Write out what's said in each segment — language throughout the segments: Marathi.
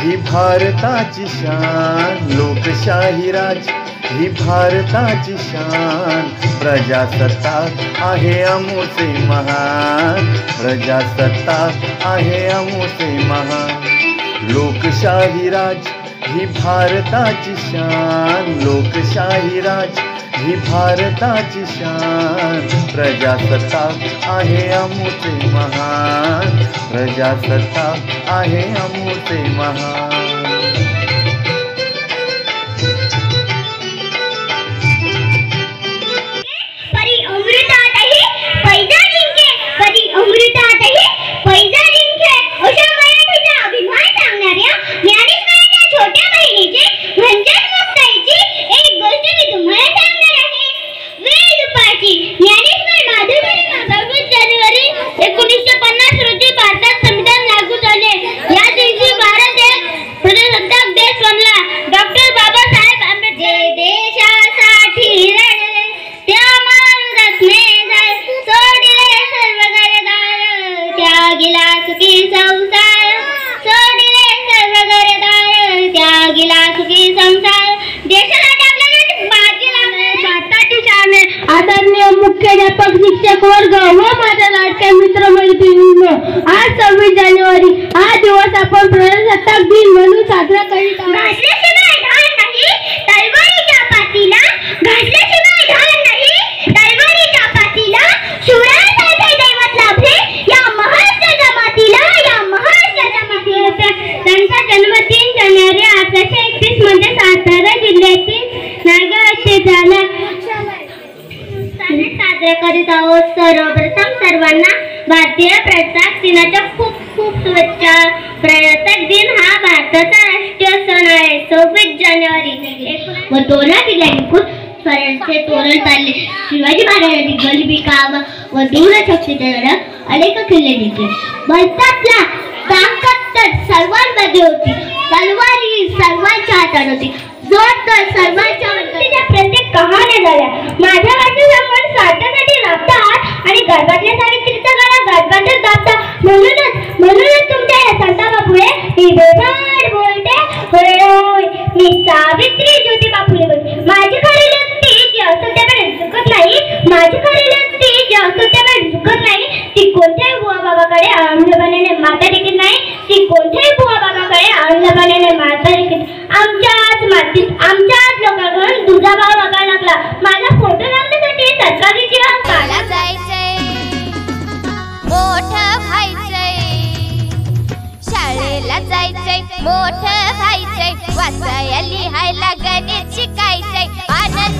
ही भारताची शान, लोकशाही राज ही भारताची शान, प्रजासत्ताक आहे अमुचे महान, प्रजासत्ताक आहे अमुचे महान, लोकशाही राज ही भारताची शान, लोकशाही राज ही भारताची शान, प्रजासत्ताक आहे अमुचे महान, प्रजासत्ताक आहे अमुचे महान। मुख्याध्यापक शिक्षक वर्ग व माझ्या लाडक्या मित्रमैत्रिणींनो, आज 26 जानेवारी हा दिवस आपण प्रजासत्ताक दिन म्हणून साजरा करीत आहोत। त्यांचा जन्मदिन जानेवारी 1831 मध्ये सातारा जिल्ह्यातील नायगाव येथे झाला। साजरे करीत आहोत। सर्वप्रथम सर्वांना भारतीय प्रजासत्ताक दिनाच्या खूप खूप शुभेच्छा। प्रजासत्ताक दिन हा भारताचा राष्ट्रीय सण आहे। 26 जानेवारी व तोरणा किल्ल्यावर स्वराज्याचे तोरण चालले। शिवाजी महाराजांनी गलबी काव व दूरशक्तीचे अनेक किल्ले जिंकले। भारतातला ताकद तर सर्वांमध्ये होती, तलवार ही सर्वांच्या हातात होती, जोर तर सर्वांच्या वतीने प्रत्येक कहाण्या झाल्या। माझ्या वाटेला आपण स्वार्थासाठी राबतात आणि गर्भातल्या सावित्रीचा गळा गर्भातच दाबतात। म्हणूनच तुमच्या या संतापापुढे मी बेभान बोलते, होय मी सावित्री ज्योतिबा फुले बोलते। माझी खरी व्यक्ती जी असत्याकडे झुकत नाही, माझी खरी व्यक्ती जी असत्याकडे झुकत नाही, ती कोणत्याही बुवा बाबाकडे आंधळपणाने माथा टेकत नाही, ती कोणत्याही बुवा बाबाकडे आंधळपणाने माथा टेकत। आमच्याच मातीत आमच्याच लोकांकडून तुझा भाव बघायला लागला। माझा फोटो लागण्यासाठी सरकारी जीवन काढा जायचंय, मोठं व्हायचंय, शाळेला जायचंय, मोठं व्हायचंय, वाचायला लिहायला गणित शिकायचंय, आनंद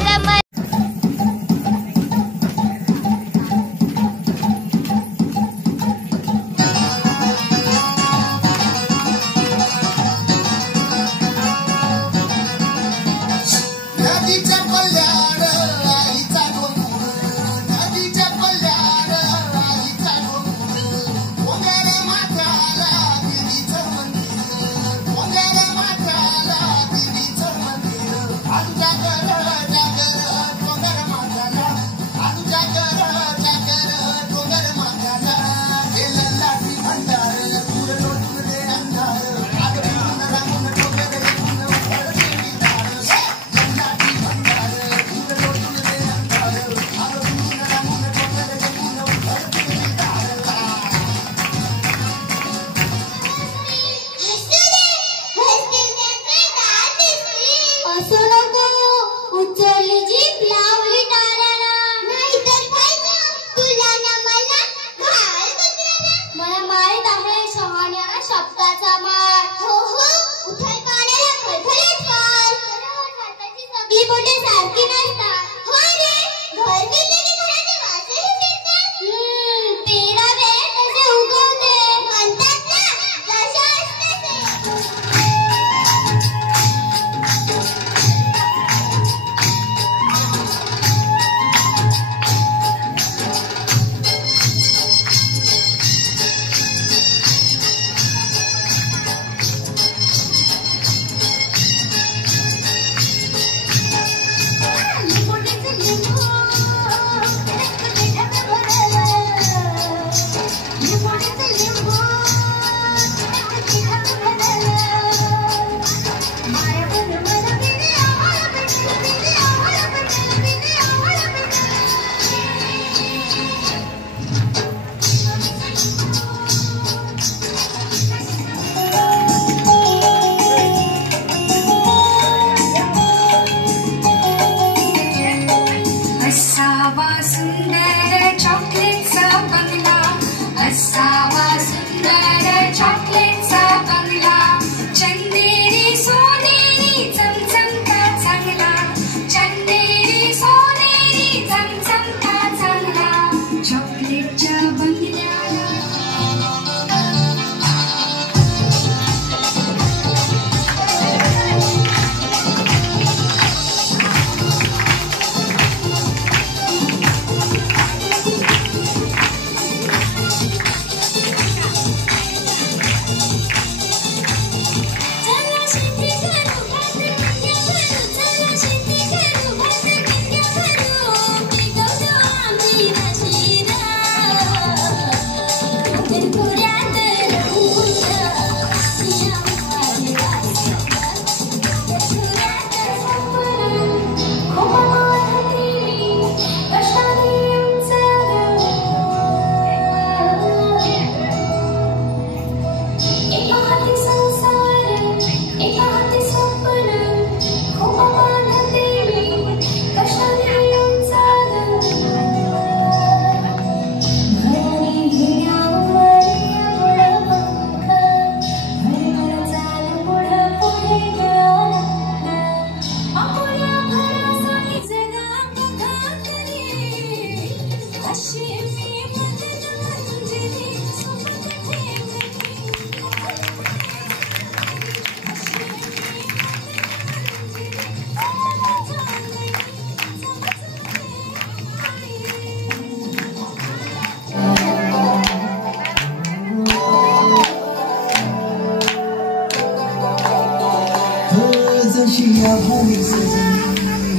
बहारी सजली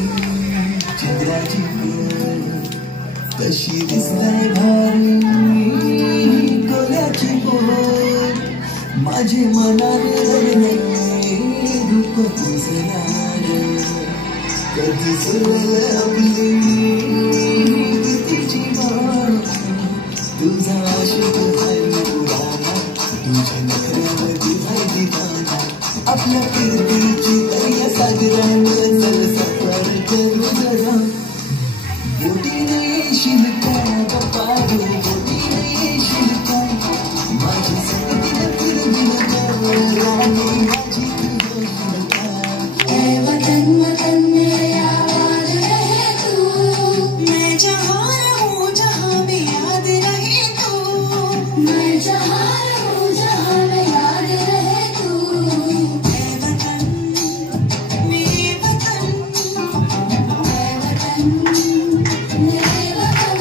चंद्राची कशी दिसताय भारी डोळ्याची बोल माझे मनाने रडले रूप तुझणार कधी सुरल आपली तिची बाळ तुझा आशिक झाली पुराणा तुझ्या नखऱ्यावरती झाली दिवाना आपल्या कीर्तीची दर्या सागरानं चल सफर करू जरा बोटीने येशील का गप्पा गो बोटीने येशील का माझी संगतीनं फिरवील का राणी माझी तुझं का ऐ वतन वतन मेरे आबाद रहे तू मैं जहाँ रहूं जहाँ में याद रहे तू मैं जहाँ रहूं जहाँ में याद रहे तू ऐ वतन मेरे वतन ऐ वतन मेरे वतन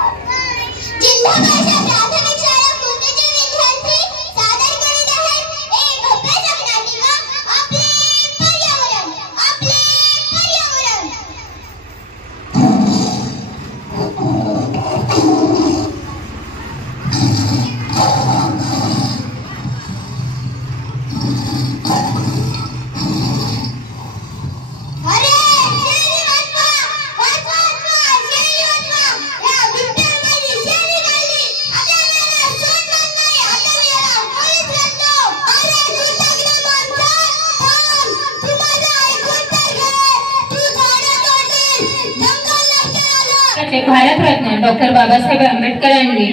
जिल्हा परिषद प्राथमिक शाळा कुर्डीचे विद्यार्थी सादर करीत आहेत एक भव्य नाटिका आपले पर्यावरण आपले पर्यावरण. अरे शेरी वाचवा वाचवा वाचवा शेरी वाचवा या बिबट्यामध्ये शेरी काढली आपल्या वेळेला सोडणार नाही आता वेळेला कोणीच रडलो अरे कृतज्ञ माणसा थांब तू माझं ऐकून तर घे तू झाडं तोडलीस जंगल नष्ट झालं. ते भारतरत्न डॉक्टर बाबासाहेब आंबेडकरांनी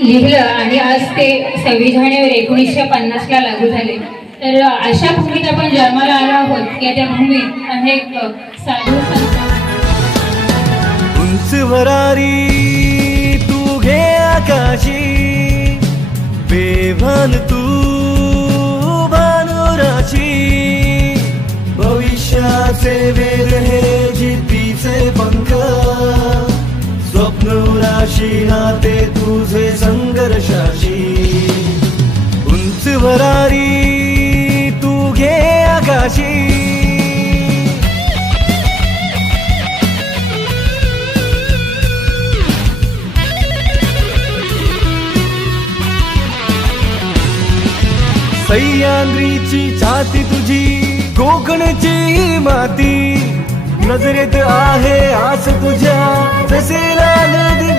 लिहिलं आणि आज ते 26 जानेवारी 1950ला लागू झाले. तर अशा भूमीत आपण जन्माला आलो आहोत की त्या भूमीत अनेक साधू संत उंच भरारी तू घे आकाशी बेभान तू भानुराची भविष्याचे वेग हे जिद्दीचे पंख स्वप्न राशी नाते तुझे संघर्षाशी उंच भरारी तू घे आकाशी सह्याद्रीची छाती तुझी कोकणची माती नजरेत आहे आस तुझ्या जसे लाल